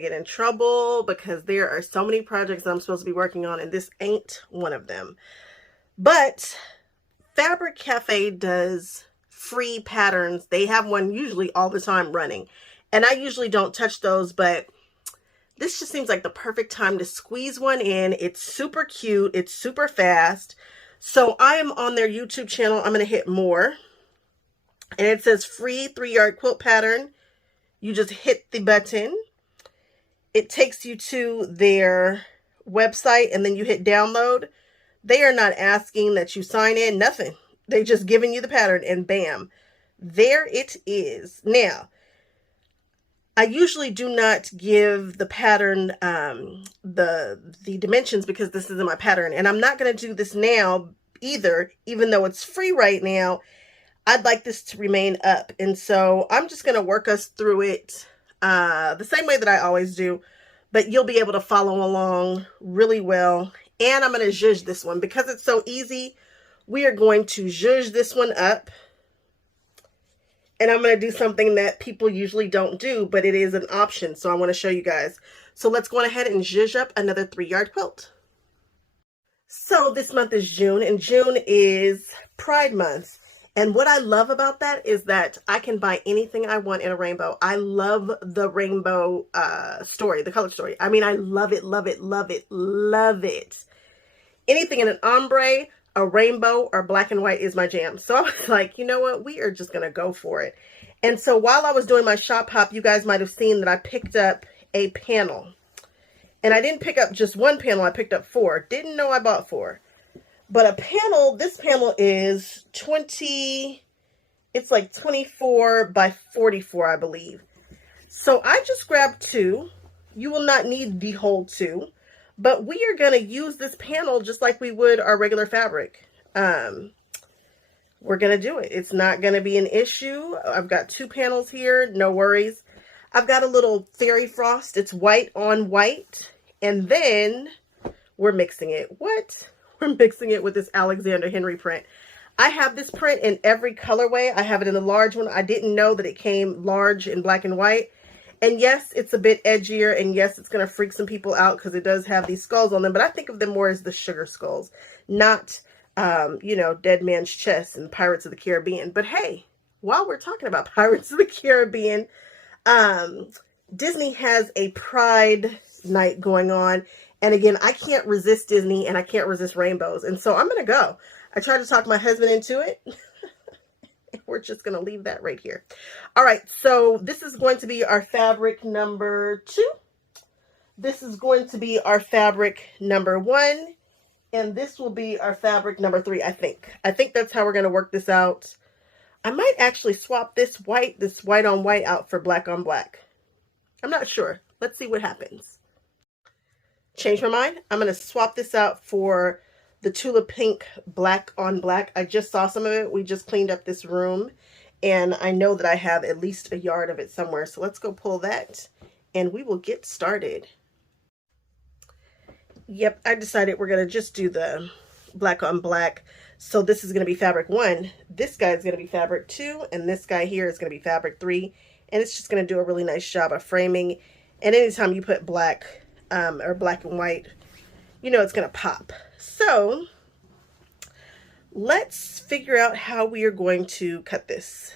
to get in trouble because there are so many projects I'm supposed to be working on, and this ain't one of them. But Fabric Cafe does free patterns. They have one usually all the time running, and I usually don't touch those, but this just seems like the perfect time to squeeze one in. It's super cute. It's super fast. So I am on their YouTube channel. I'm going to hit more, and it says free 3-yard quilt pattern. You just hit the button. It takes you to their website, and then you hit download. They are not asking that you sign in, nothing. They just giving you the pattern, and bam, there it is. Now, I usually do not give the pattern the dimensions because this isn't my pattern, and I'm not going to do this now either, even though it's free right now. I'd like this to remain up, and so I'm just going to work us through it the same way that I always do, but you'll be able to follow along really well. And I'm going to zhuzh this one because it's so easy. We are going to zhuzh this one up, and I'm going to do something that people usually don't do, but it is an option, so I want to show you guys. So let's go ahead and zhuzh up another 3-yard quilt. So this month is June, and June is Pride Month. And what I love about that is that I can buy anything I want in a rainbow. I love the rainbow story, the color story. I mean, I love it, love it, love it, love it. Anything in an ombre, a rainbow, or black and white is my jam. So I was like, you know what? We are just going to go for it. And so while I was doing my shop hop, you guys might have seen that I picked up a panel. And I didn't pick up just one panel. I picked up 4. Didn't know I bought 4. But a panel, this panel is 20, it's like 24 by 44, I believe. So I just grabbed 2. You will not need the whole 2, but we are going to use this panel just like we would our regular fabric. We're going to do it. It's not going to be an issue. I've got 2 panels here, no worries. I've got a little fairy frost. It's white on white, and then we're mixing it. What? We're mixing it with this Alexander Henry print. I have this print in every colorway. I have it in the large one. I didn't know that it came large in black and white. And yes, it's a bit edgier, and yes, it's going to freak some people out because it does have these skulls on them, but I think of them more as the sugar skulls, not, you know, Dead Man's Chest and Pirates of the Caribbean. But hey, while we're talking about Pirates of the Caribbean, Disney has a Pride night going on. And again, I can't resist Disney, and I can't resist rainbows. And so I'm going to go. I tried to talk my husband into it. We're just going to leave that right here. All right. So this is going to be our fabric number 2. This is going to be our fabric number 1. And this will be our fabric number 3, I think. I think that's how we're going to work this out. I might actually swap this white on white out for black on black. I'm not sure. Let's see what happens. Change my mind. I'm going to swap this out for the Tulip Pink black on black. I just saw some of it. We just cleaned up this room, and I know that I have at least a yard of it somewhere. So let's go pull that, and we will get started. Yep, I decided we're going to just do the black on black. So this is going to be fabric 1. This guy is going to be fabric 2, and this guy here is going to be fabric 3. And it's just going to do a really nice job of framing. And anytime you put black or black and white, you know it's going to pop. So let's figure out how we are going to cut this.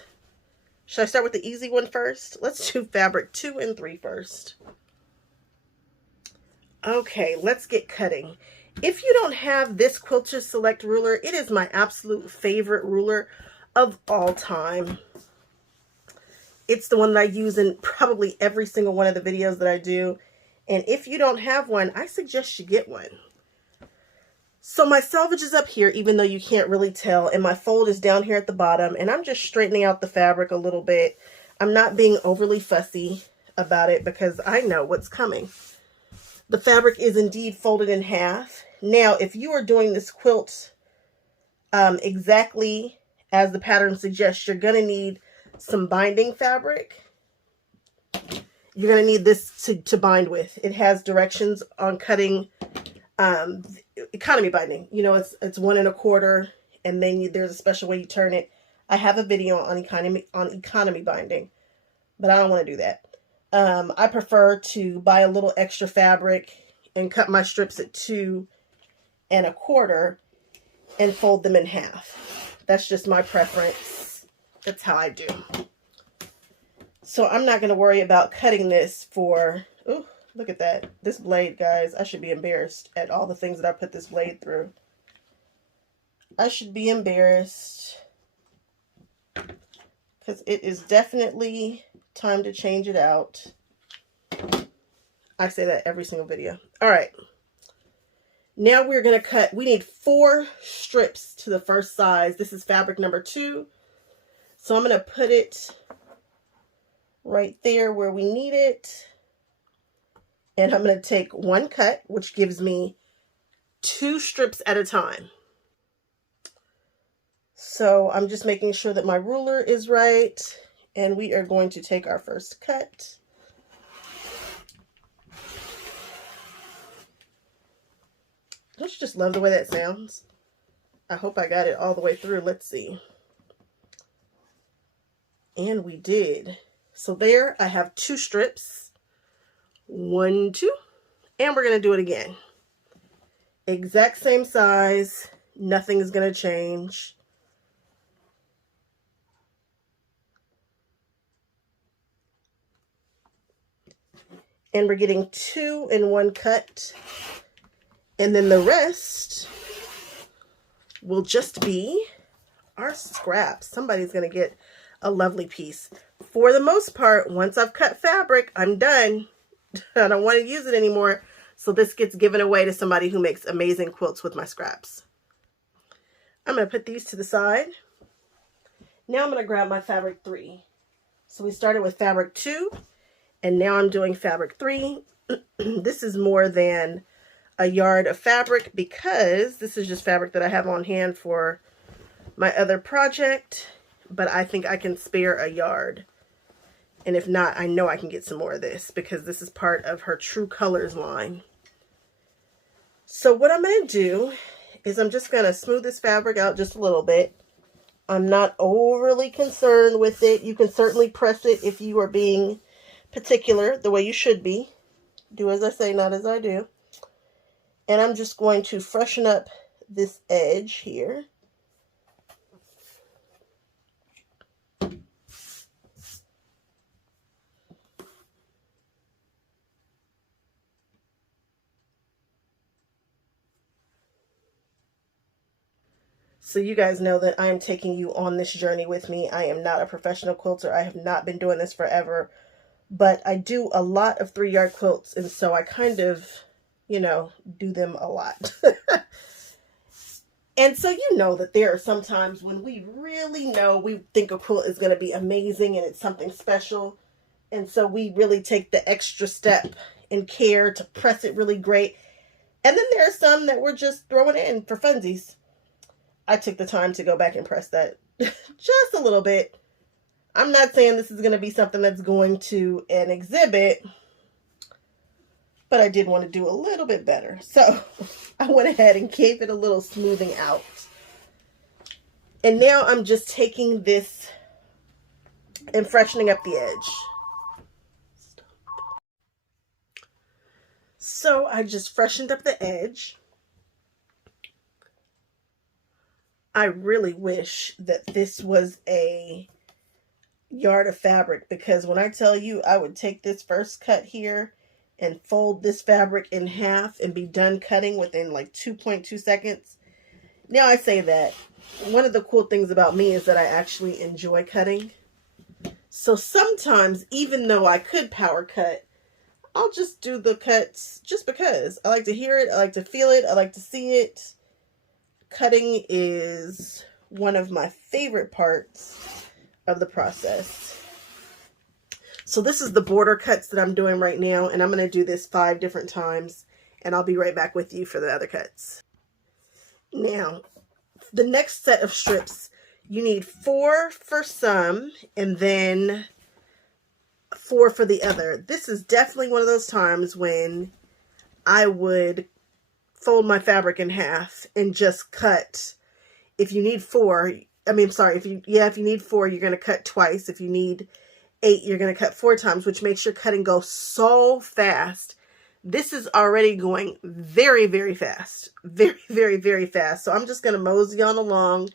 Should I start with the easy one first? Let's do fabric 2 and 3 first. Okay, let's get cutting. If you don't have this Quilter Select ruler, it is my absolute favorite ruler of all time. It's the one that I use in probably every single one of the videos that I do. And if you don't have one, I suggest you get one. So my selvage is up here, even though you can't really tell. And my fold is down here at the bottom. And I'm just straightening out the fabric a little bit. I'm not being overly fussy about it because I know what's coming. The fabric is indeed folded in half. Now, if you are doing this quilt exactly as the pattern suggests, you're going to need some binding fabric. You're going to need this to bind with. It has directions on cutting economy binding. You know, it's 1 1/4, and then there's a special way you turn it. I have a video on economy binding, but I don't want to do that. I prefer to buy a little extra fabric and cut my strips at 2 1/4 and fold them in half. That's just my preference. That's how I do. So I'm not going to worry about cutting this for, oh, look at that. This blade, guys, I should be embarrassed at all the things that I put this blade through. I should be embarrassed because it is definitely time to change it out. I say that every single video. All right. Now we're going to cut, we need 4 strips to the first size. This is fabric number 2. So I'm going to put it right there where we need it. And I'm going to take 1 cut, which gives me 2 strips at a time. So I'm just making sure that my ruler is right. And we are going to take our first cut. Don't you just love the way that sounds? I hope I got it all the way through. Let's see. And we did. So there I have 2 strips. 1, 2. And we're going to do it again. Exact same size. Nothing is going to change. And we're getting 2 in 1 cut. And then the rest will just be our scraps. Somebody's going to get a lovely piece. For the most part, once I've cut fabric, I'm done. I don't want to use it anymore. So this gets given away to somebody who makes amazing quilts with my scraps. I'm going to put these to the side. Now I'm going to grab my fabric 3. So we started with fabric 2, and now I'm doing fabric 3. This is more than a yard of fabric because this is just fabric that I have on hand for my other project, but I think I can spare a yard. And if not, I know I can get some more of this because this is part of her True Colors line. So what I'm going to do is I'm just going to smooth this fabric out just a little bit. I'm not overly concerned with it. You can certainly press it if you are being particular, the way you should be. Do as I say, not as I do. And I'm just going to freshen up this edge here. So you guys know that I am taking you on this journey with me. I am not a professional quilter. I have not been doing this forever. But I do a lot of 3-yard quilts. And so I kind of, you know, do them a lot. And so you know that there are some times when we really know we think a quilt is going to be amazing and it's something special. And so we really take the extra step and care to press it really great. And then there are some that we're just throwing in for funsies. I took the time to go back and press that just a little bit. I'm not saying this is going to be something that's going to an exhibit, but I did want to do a little bit better. So I went ahead and gave it a little smoothing out. And now I'm just taking this and freshening up the edge. So I just freshened up the edge. I really wish that this was a yard of fabric, because when I tell you I would take this first cut here and fold this fabric in half and be done cutting within like 2.2 seconds. Now I say that one of the cool things about me is that I actually enjoy cutting. So sometimes, even though I could power cut, I'll just do the cuts just because. I like to hear it. I like to feel it. I like to see it. Cutting is one of my favorite parts of the process. So this is the border cuts that I'm doing right now, and I'm going to do this 5 different times, and I'll be right back with you for the other cuts. Now, the next set of strips, you need 4 for some, and then 4 for the other. This is definitely one of those times when I would fold my fabric in half and just cut. If you need 4, if you need 4, you're going to cut twice. If you need 8, you're going to cut 4 times, which makes your cutting go so fast. This is already going very, very fast. Very, very, very fast. So I'm just going to mosey on along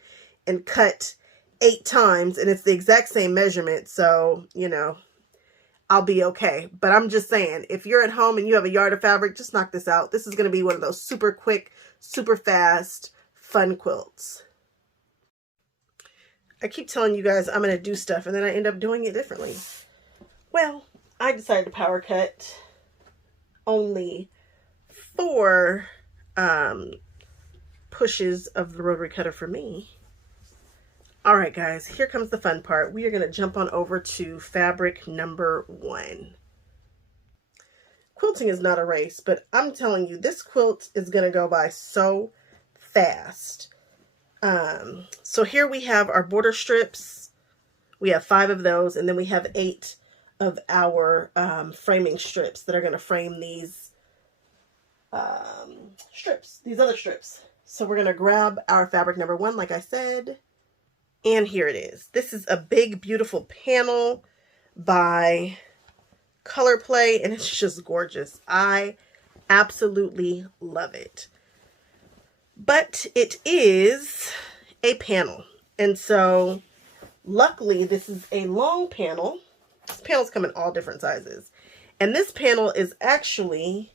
and cut 8 times. And it's the exact same measurement. So, you know, I'll be okay. But I'm just saying, if you're at home and you have a yard of fabric, just knock this out. This is going to be one of those super quick, super fast, fun quilts. I keep telling you guys I'm going to do stuff and then I end up doing it differently. Well, I decided to power cut only 4 pushes of the rotary cutter for me. All right, guys, here comes the fun part. We are going to jump on over to fabric number 1. Quilting is not a race, but I'm telling you, this quilt is going to go by so fast. So here we have our border strips. We have 5 of those, and then we have 8 of our framing strips that are going to frame these strips, these other strips. So we're going to grab our fabric number 1, like I said, and here it is. This is a big, beautiful panel by Color Play, and it's just gorgeous. I absolutely love it. But it is a panel, and so luckily this is a long panel. This panels come in all different sizes, and this panel is actually,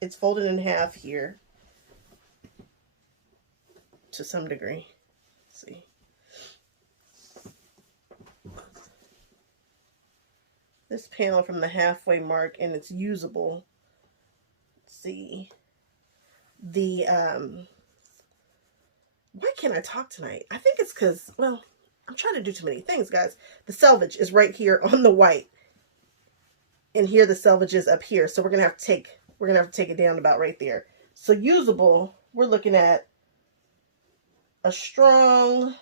it's folded in half here to some degree. Let's see. This panel from the halfway mark, and it's usable. Let's see. The why can't I talk tonight? I think it's because, well, I'm trying to do too many things, guys. The selvage is right here on the white, and here the selvage is up here. So we're gonna have to take it down about right there. So usable, we're looking at a strong,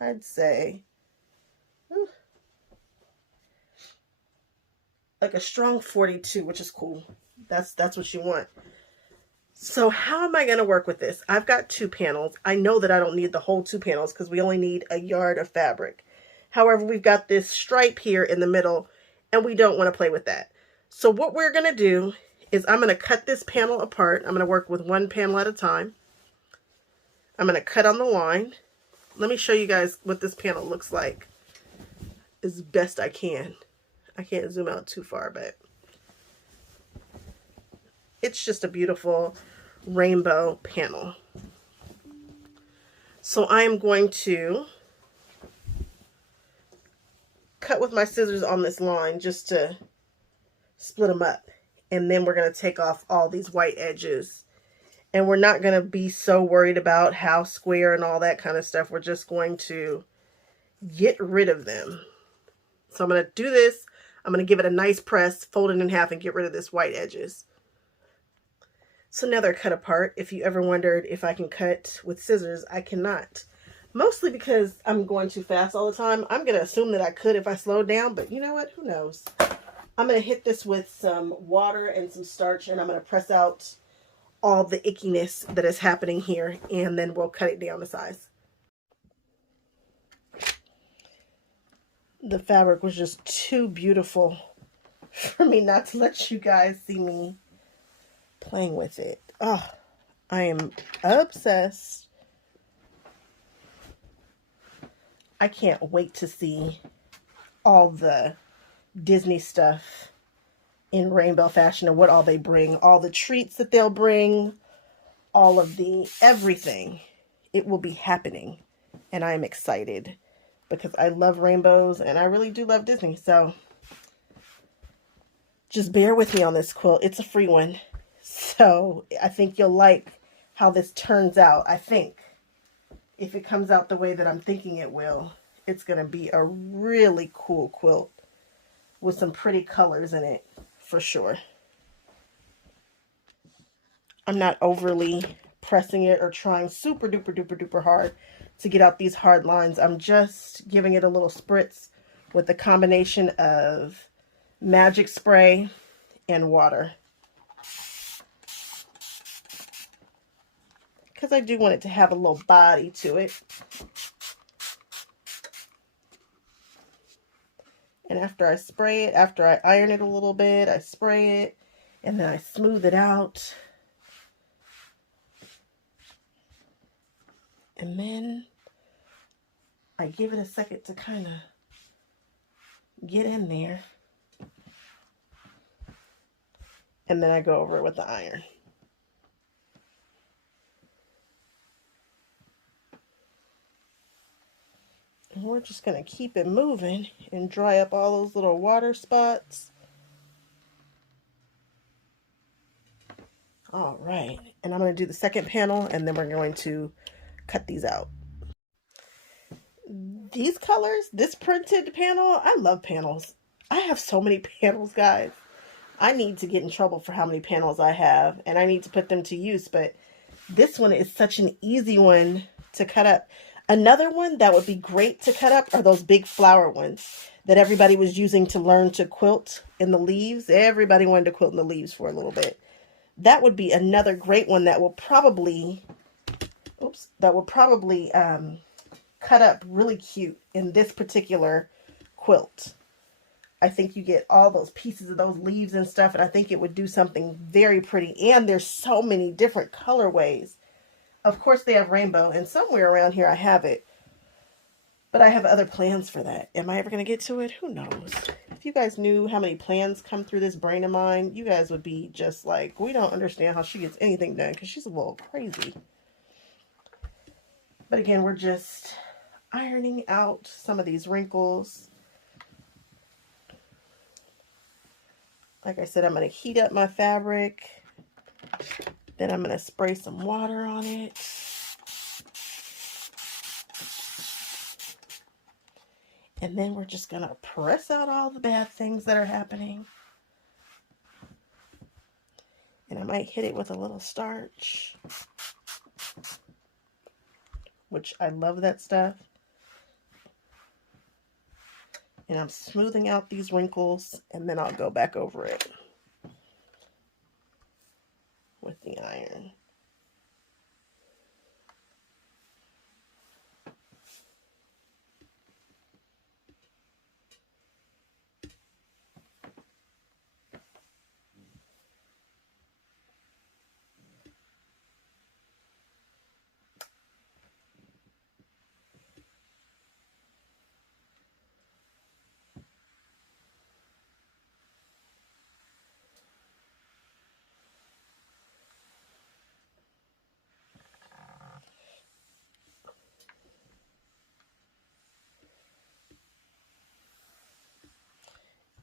I'd say, like a strong 42, which is cool. That's what you want. So how am I going to work with this? I've got 2 panels. I know that I don't need the whole 2 panels because we only need a yard of fabric. However, we've got this stripe here in the middle, and we don't want to play with that. So what we're going to do is I'm going to cut this panel apart. I'm going to work with 1 panel at a time. I'm going to cut on the line. Let me show you guys what this panel looks like as best I can. I can't zoom out too far, but it's just a beautiful rainbow panel. So I am going to cut with my scissors on this line just to split them up. And then we're going to take off all these white edges. And we're not going to be so worried about how square and all that kind of stuff. We're just going to get rid of them. So I'm going to do this. I'm going to give it a nice press, fold it in half, and get rid of this white edges. So now they're cut apart. If you ever wondered if I can cut with scissors, I cannot. Mostly because I'm going too fast all the time. I'm going to assume that I could if I slowed down, but you know what? Who knows? I'm going to hit this with some water and some starch, and I'm going to press out all the ickiness that is happening here, and then we'll cut it down to size. The fabric was just too beautiful for me not to let you guys see me playing with it. Oh, I am obsessed. I can't wait to see all the Disney stuff in Rainbow Fashion and what all they bring, all the treats that they'll bring, all of the everything. It will be happening, and I am excited because I love rainbows and I really do love Disney. So just bear with me on this quilt. It's a free one. So I think you'll like how this turns out. I think if it comes out the way that I'm thinking it will, it's going to be a really cool quilt with some pretty colors in it for sure. I'm not overly pressing it or trying super duper duper duper hard to get out these hard lines. I'm just giving it a little spritz with a combination of magic spray and water, because I do want it to have a little body to it. And after I spray it, after I iron it a little bit, I spray it and then I smooth it out. And then I give it a second to kind of get in there. And then I go over it with the iron. And we're just going to keep it moving and dry up all those little water spots. All right, and I'm going to do the second panel and then we're going to cut these out. These colors, this printed panel, I love panels. I have so many panels, guys. I need to get in trouble for how many panels I have, and I need to put them to use, but this one is such an easy one to cut up. Another one that would be great to cut up are those big flower ones that everybody was using to learn to quilt in the leaves. Everybody wanted to quilt in the leaves for a little bit. That would be another great one that will probably, cut up really cute in this particular quilt. I think you get all those pieces of those leaves and stuff, and I think it would do something very pretty. And there's so many different colorways. Of course, they have rainbow, and somewhere around here I have it. But I have other plans for that. Am I ever going to get to it? Who knows? If you guys knew how many plans come through this brain of mine, you guys would be just like, we don't understand how she gets anything done, because she's a little crazy. But again, we're just ironing out some of these wrinkles. Like I said, I'm going to heat up my fabric. Then I'm going to spray some water on it. And then we're just going to press out all the bad things that are happening. And I might hit it with a little starch, which I love that stuff. And I'm smoothing out these wrinkles, and then I'll go back over it with the iron.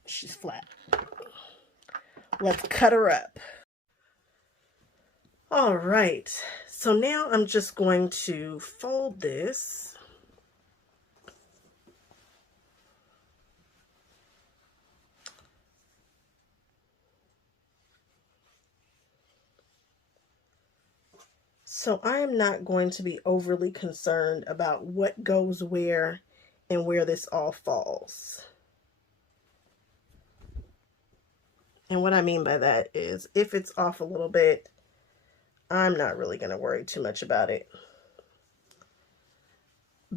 She's flat. Let's cut her up. All right, so now I'm just going to fold this. So I am not going to be overly concerned about what goes where and where this all falls. And what I mean by that is if it's off a little bit, I'm not really going to worry too much about it,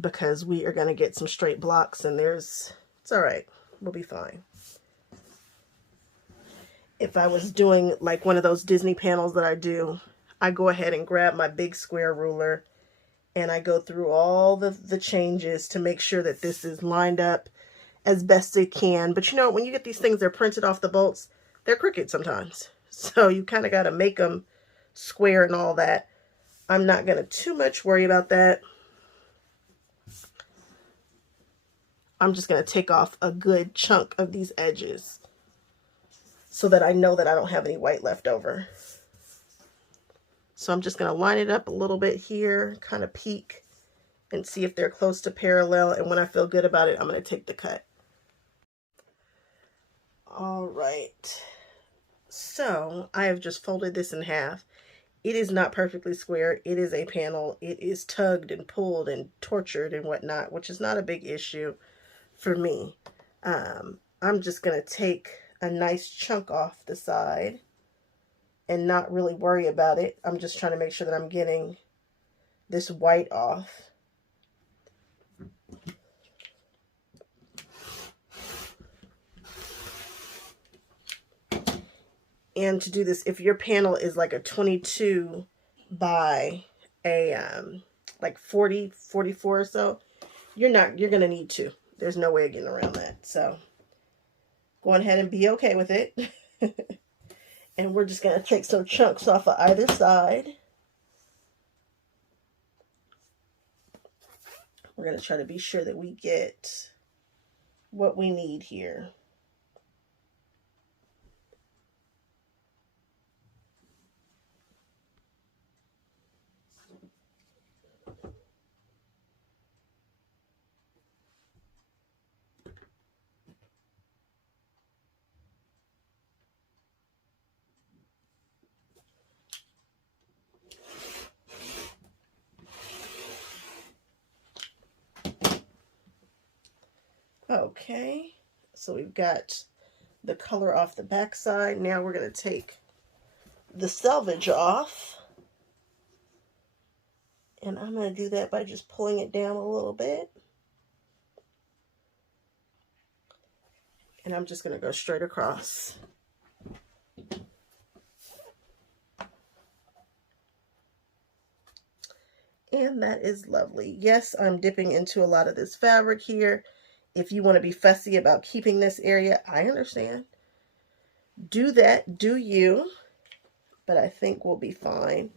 because we are going to get some straight blocks and it's all right. We'll be fine. If I was doing like one of those Disney panels that I do, I go ahead and grab my big square ruler and I go through all the changes to make sure that this is lined up as best it can. But you know, when you get these things, they're printed off the bolts, they're crooked sometimes. So you kind of got to make them square and all that. I'm not going to too much worry about that. I'm just going to take off a good chunk of these edges so that I know that I don't have any white left over. So I'm just going to line it up a little bit here, kind of peek and see if they're close to parallel. And when I feel good about it, I'm going to take the cut. All right. So I have just folded this in half. It is not perfectly square. It is a panel. It is tugged and pulled and tortured and whatnot, which is not a big issue for me. I'm just going to take a nice chunk off the side and not really worry about it. I'm just trying to make sure that I'm getting this white off. And to do this, if your panel is like a 22 by a like 40, 44 or so, you're going to need two. There's no way of getting around that. So go ahead and be okay with it. And we're just going to take some chunks off of either side. We're going to try to be sure that we get what we need here. Okay, so we've got the color off the back side. Now we're going to take the selvage off. And I'm going to do that by just pulling it down a little bit. And I'm just going to go straight across. And that is lovely. Yes, I'm dipping into a lot of this fabric here. If you want to be fussy about keeping this area, I understand. Do that, do you. But I think we'll be fine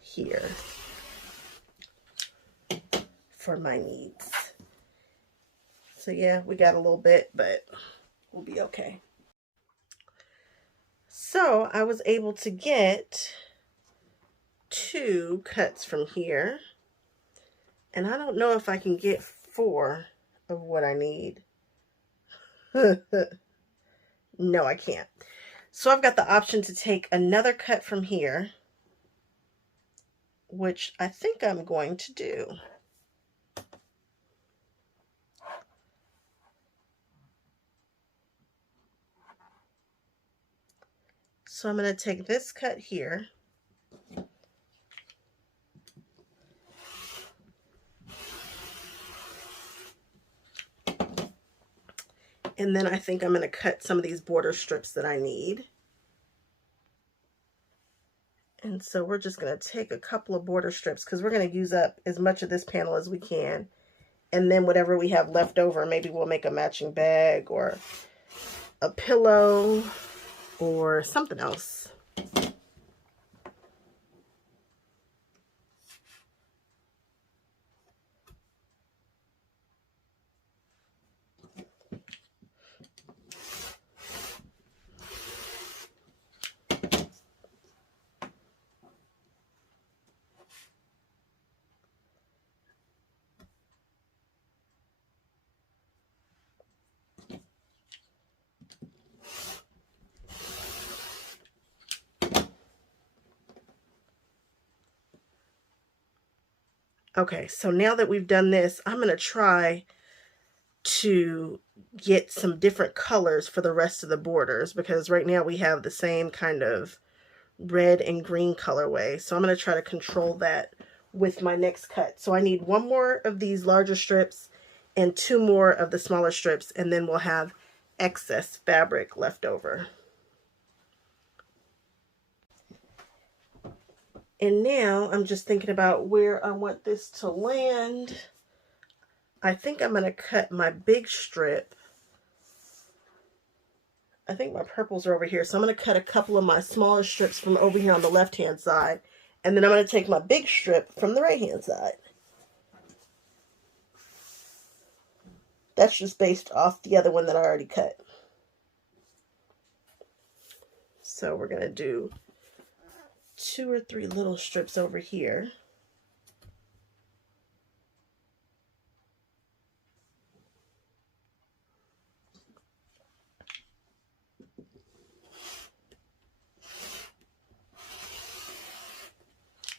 here for my needs. So yeah, we got a little bit, but we'll be okay. So I was able to get 2 cuts from here. And I don't know if I can get 4 of what I need. No, I can't. So I've got the option to take another cut from here, which I think I'm going to do. So I'm going to take this cut here. And then I think I'm going to cut some of these border strips that I need. And so we're just going to take a couple of border strips because we're going to use up as much of this panel as we can. And then whatever we have left over, maybe we'll make a matching bag or a pillow or something else. Okay, so now that we've done this, I'm going to try to get some different colors for the rest of the borders because right now we have the same kind of red and green colorway. So I'm going to try to control that with my next cut. So I need 1 more of these larger strips and 2 more of the smaller strips, and then we'll have excess fabric left over. And now I'm just thinking about where I want this to land. I think I'm going to cut my big strip. I think my purples are over here. So I'm going to cut a couple of my smaller strips from over here on the left-hand side. And then I'm going to take my big strip from the right-hand side. That's just based off the other one that I already cut. So we're going to do 2 or 3 little strips over here.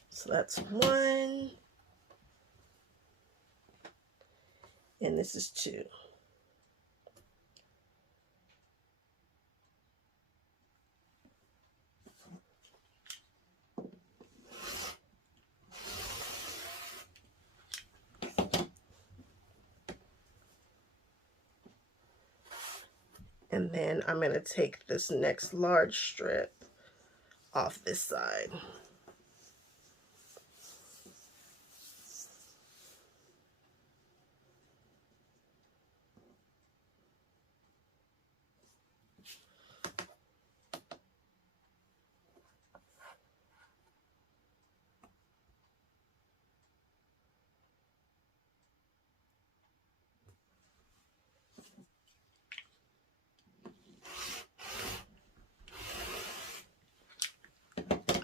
So that's 1. And this is 2. And then I'm going to take this next large strip off this side.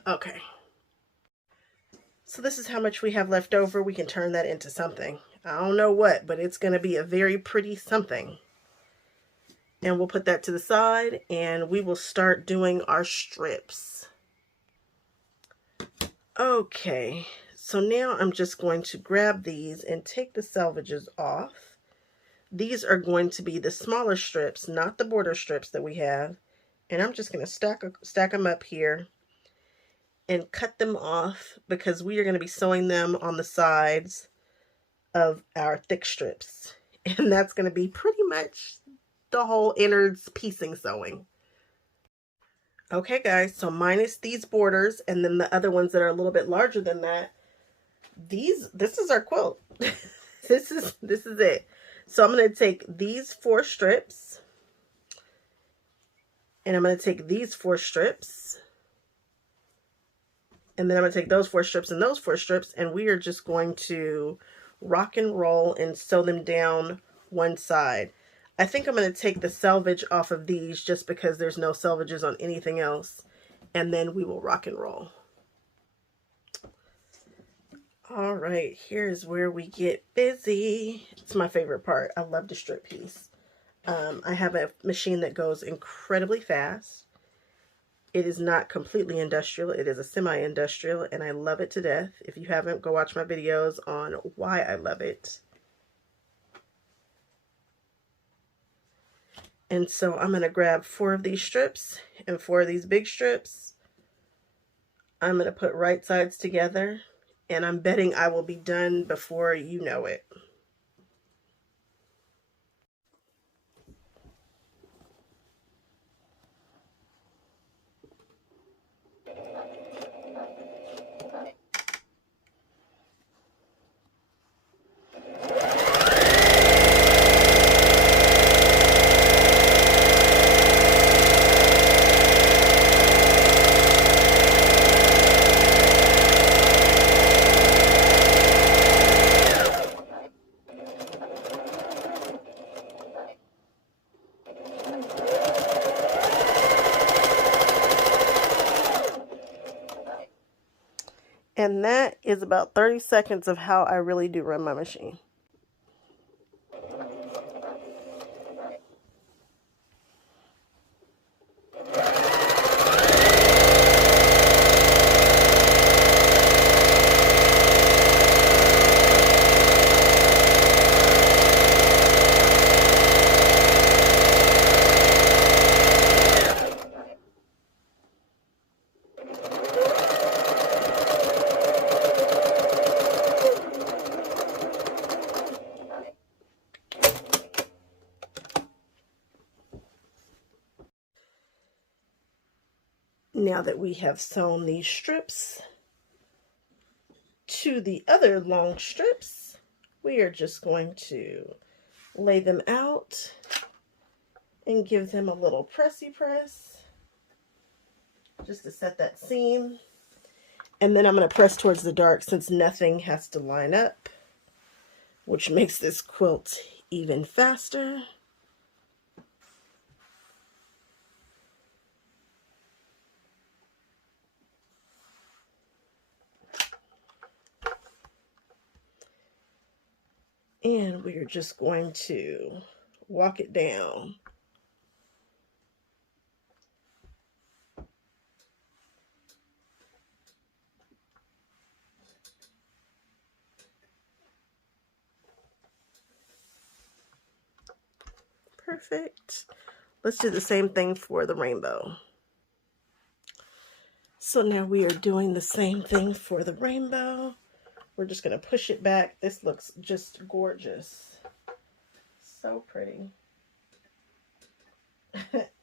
Okay. So this is how much we have left over. We can turn that into something. I don't know what, but it's going to be a very pretty something. And we'll put that to the side and we will start doing our strips. Okay, so now I'm just going to grab these and take the selvages off. These are going to be the smaller strips, not the border strips that we have. And I'm just going to stack them up here and cut them off because we are going to be sewing them on the sides of our thick strips. And that's going to be pretty much the whole innards piecing sewing. Okay guys, so minus these borders and then the other ones that are a little bit larger than that, this is our quilt. this is it. So I'm going to take these 4 strips and I'm going to take these 4 strips and then I'm going to take those 4 strips and those 4 strips, and we are just going to rock and roll and sew them down one side. I think I'm going to take the selvage off of these just because there's no selvages on anything else. And then we will rock and roll. All right, here's where we get busy. It's my favorite part. I love the strip piece. I have a machine that goes incredibly fast. It is not completely industrial. It is a semi-industrial, and I love it to death. If you haven't, go watch my videos on why I love it. And so I'm going to grab 4 of these strips and 4 of these big strips. I'm going to put right sides together, and I'm betting I will be done before you know it. And that is about 30 seconds of how I really do run my machine. Now that we have sewn these strips to the other long strips, we are just going to lay them out and give them a little pressy press just to set that seam. And then I'm going to press towards the dark since nothing has to line up, which makes this quilt even faster. And we're just going to walk it down. Perfect. Let's do the same thing for the rainbow. So now we are doing the same thing for the rainbow. We're just going to push it back. This looks just gorgeous. So pretty.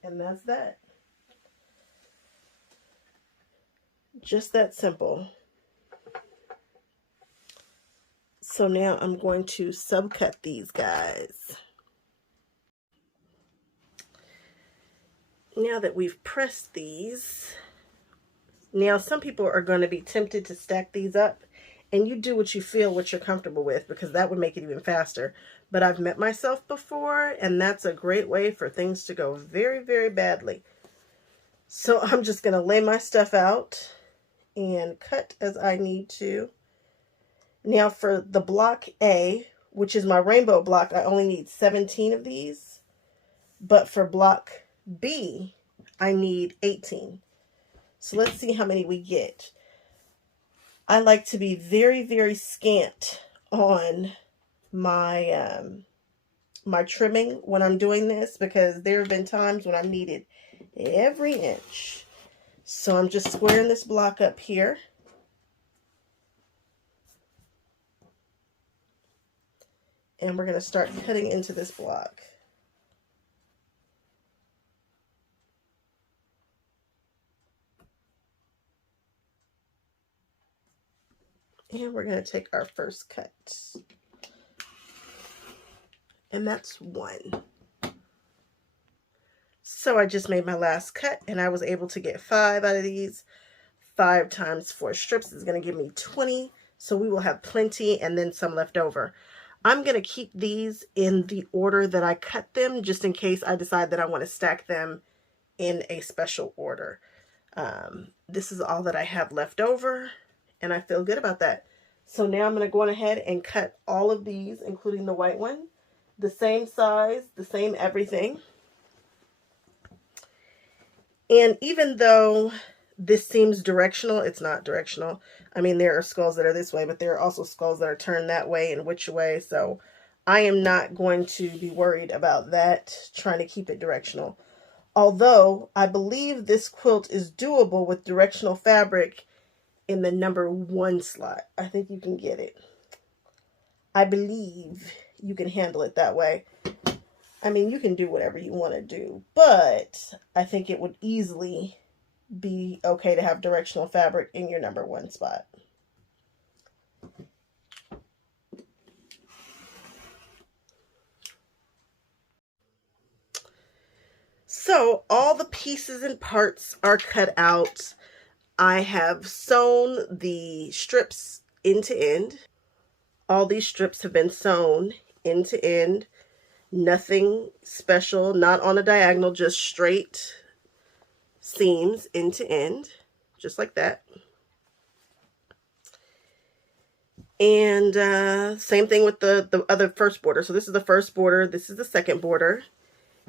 And that's that. Just that simple. So now I'm going to subcut these guys. Now that we've pressed these, now some people are going to be tempted to stack these up, and you do what you feel, what you're comfortable with, because that would make it even faster. But I've met myself before, and that's a great way for things to go very, very badly. So I'm just going to lay my stuff out and cut as I need to. Now for the block A, which is my rainbow block, I only need 17 of these. But for block B, I need 18. So let's see how many we get. I like to be very, very scant on my my trimming when I'm doing this, because there have been times when I've needed every inch. So I'm just squaring this block up here. And we're going to start cutting into this block. And we're going to take our first cut. And that's 1. So I just made my last cut, and I was able to get 5 out of these. 5 times 4 strips is going to give me 20. So we will have plenty and then some left over. I'm going to keep these in the order that I cut them, just in case I decide that I want to stack them in a special order. This is all that I have left over, and I feel good about that. So now I'm going to go on ahead and cut all of these, including the white one, the same size, the same everything. And even though this seems directional, it's not directional. I mean, there are skulls that are this way, but there are also skulls that are turned that way and which way. So I am not going to be worried about that, trying to keep it directional. Although I believe this quilt is doable with directional fabric in the number 1 slot. I think you can get it. I believe you can handle it that way. I mean, you can do whatever you want to do, but I think it would easily be okay to have directional fabric in your number 1 spot. So all the pieces and parts are cut out. I have sewn the strips end to end. All these strips have been sewn end to end. Nothing special, not on a diagonal, just straight seams end to end, just like that. And same thing with the other first border. So this is the first border, this is the second border,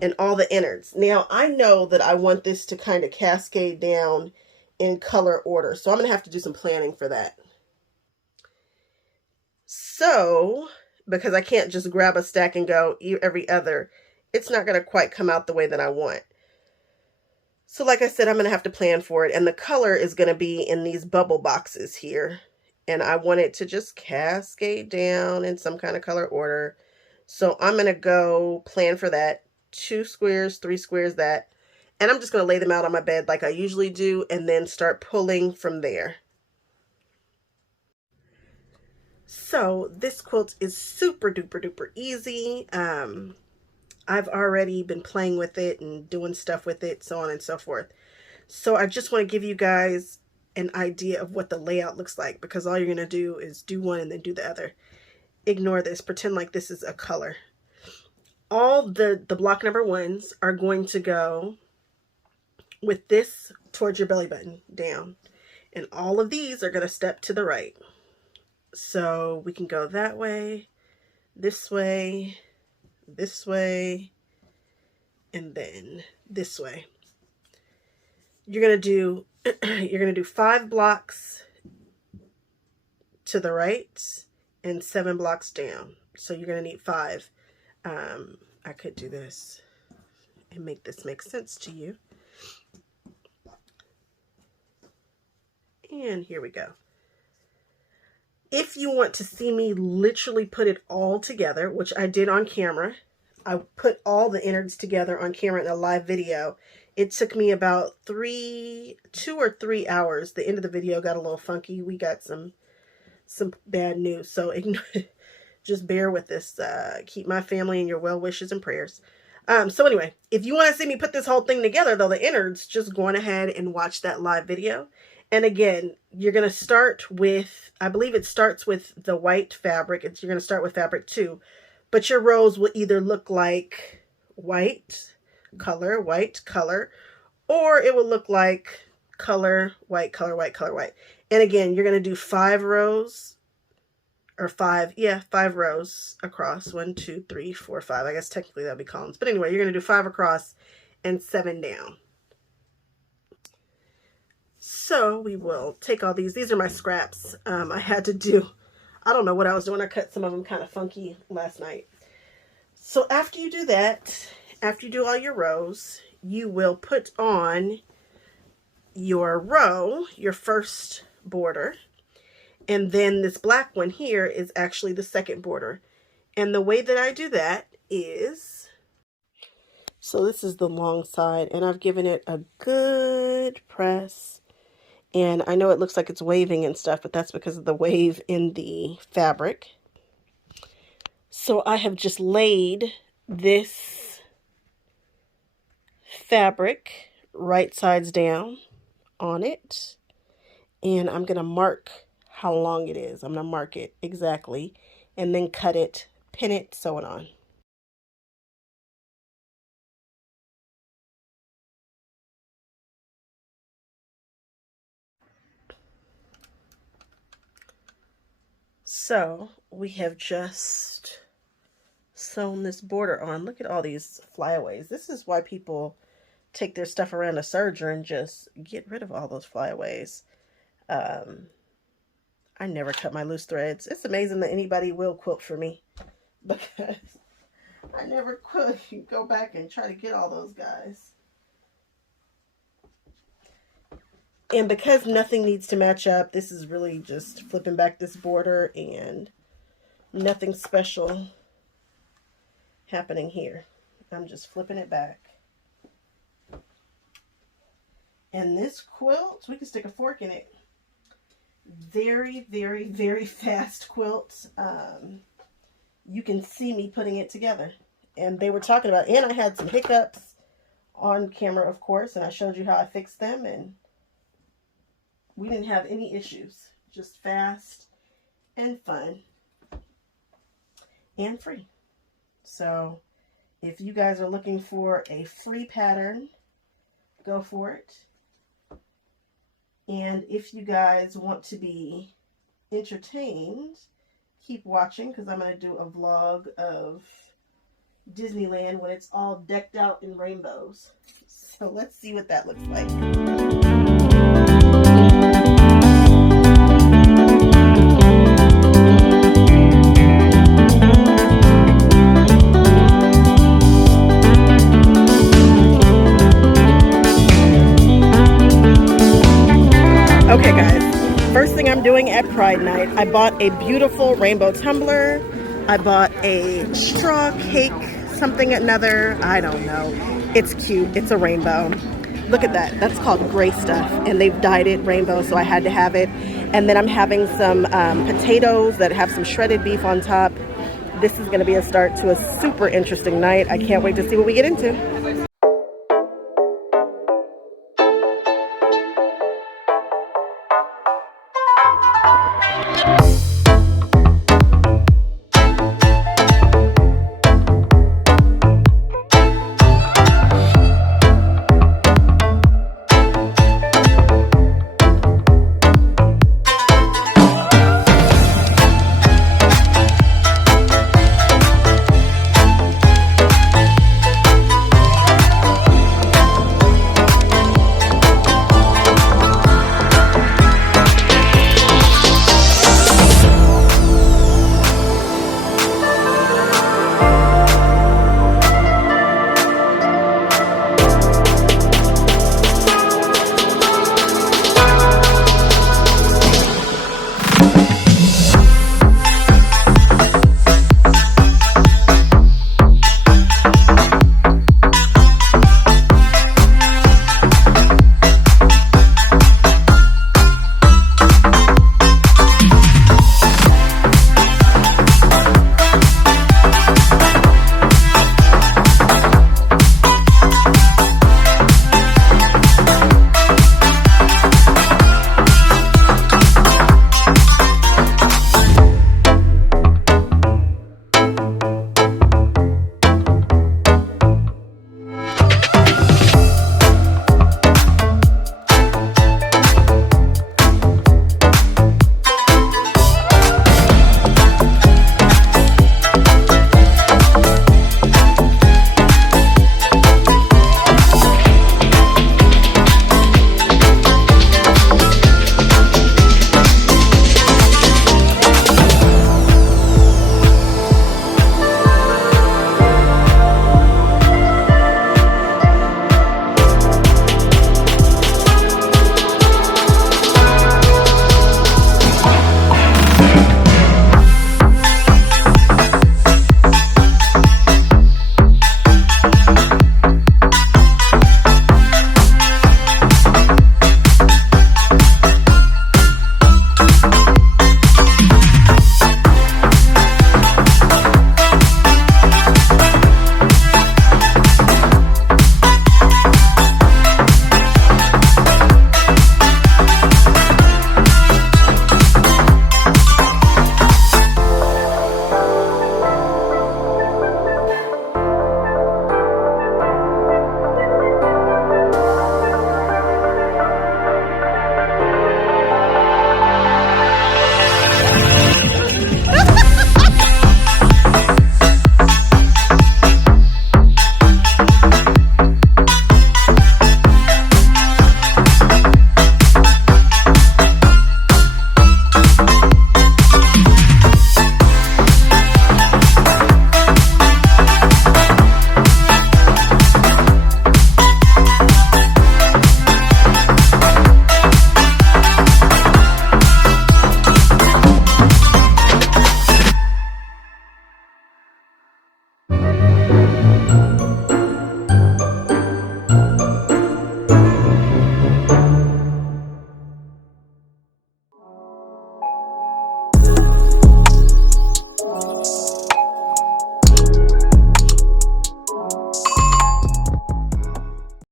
and all the innards. Now I know that I want this to kind of cascade down in color order, so I'm going to have to do some planning for that. So, because I can't just grab a stack and go every other, it's not going to quite come out the way that I want. So like I said, I'm going to have to plan for it. And the color is going to be in these bubble boxes here. And I want it to just cascade down in some kind of color order. So I'm going to go plan for that. 2 squares, 3 squares, that. And I'm just going to lay them out on my bed like I usually do, and then start pulling from there. So this quilt is super duper duper easy. I've already been playing with it and doing stuff with it, so on and so forth. So I just want to give you guys an idea of what the layout looks like, because all you're going to do is do one and then do the other. Ignore this. Pretend like this is a color. All the block number 1s are going to go with this towards your belly button down. And all of these are going to step to the right. So we can go that way, this way, and then this way. You're going to do 5 blocks to the right and 7 blocks down. So you're going to need 5. I could do this and make this make sense to you. And here we go. If you want to see me literally put it all together, which I did on camera, I put all the innards together on camera in a live video. It took me about 2 or 3 hours. The end of the video got a little funky. We got some bad news, so just bear with this. Keep my family in your well wishes and prayers. So anyway, if you want to see me put this whole thing together, though, the innards, just go on ahead and watch that live video. And again, you're going to start with, I believe it starts with the white fabric. You're going to start with fabric 2, but your rows will either look like white color, or it will look like color, white, color, white, color, white. And again, you're going to do 5 rows, or 5 rows across. 1, 2, 3, 4, 5. I guess technically that'd be columns. But anyway, you're going to do 5 across and 7 down. So we will take all these. These are my scraps. I had to do, I don't know what I was doing. I cut some of them kind of funky last night. So after you do that, after you do all your rows, you will put on your row, your first border. And then this black one here is actually the second border. And the way that I do that is, so this is the long side, and I've given it a good press. And I know it looks like it's waving and stuff, but that's because of the wave in the fabric. So I have just laid this fabric right sides down on it. And I'm going to mark how long it is. I'm going to mark it exactly and then cut it, pin it, sew it on. So we have just sewn this border on. Look at all these flyaways. This is why people take their stuff around a serger and just get rid of all those flyaways. I never cut my loose threads. It's amazing that anybody will quilt for me, because I never could go back and try to get all those guys. And because nothing needs to match up, this is really just flipping back this border and nothing special happening here. I'm just flipping it back. And this quilt, we can stick a fork in it. Very, very, very fast quilt. You can see me putting it together. And they were talking about, and I had some hiccups on camera, of course, and I showed you how I fixed them, and we didn't have any issues. Just fast and fun and free. So if you guys are looking for a free pattern, go for it. And if you guys want to be entertained, keep watching, because I'm going to do a vlog of Disneyland when it's all decked out in rainbows. So let's see what that looks like. Okay guys, first thing I'm doing at Pride Night, I bought a beautiful rainbow tumbler. I bought a straw cake, something another, I don't know. It's cute, it's a rainbow. Look at that, that's called gray stuff, and they've dyed it rainbow, so I had to have it. And then I'm having some potatoes that have some shredded beef on top. This is gonna be a start to a super interesting night. I can't wait to see what we get into.